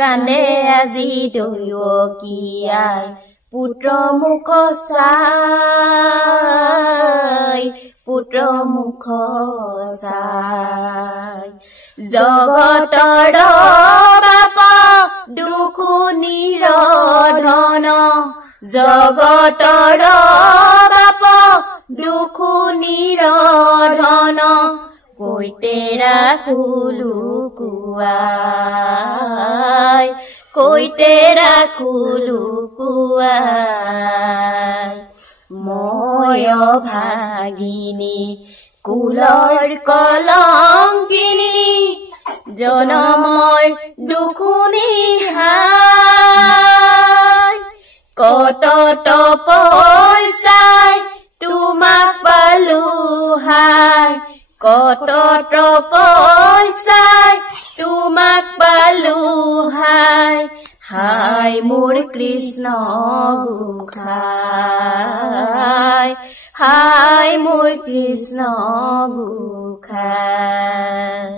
কান্দে আজি দৈৱকীয়াই পুত্ৰ মুখ চাই পুত্ৰ মুখ চাই জগতৰ বাপ দুখ নিৰধন জগতৰ বাপ দুখ নিৰধন কৈতেৰা কুলুকুৱাই কৈতেৰা কুলুকুৱাই মই ভাগিনী কুলৰ কলংকিনী জনমৰ দুখুনি হাই কত তপস্যাই তোমাক পালো হাই কত তপস্যাই তোমাক পালো হাই হাই মোৰ কৃষ্ণ গোসাঁই হাই মোৰ কৃষ্ণ গোসাঁই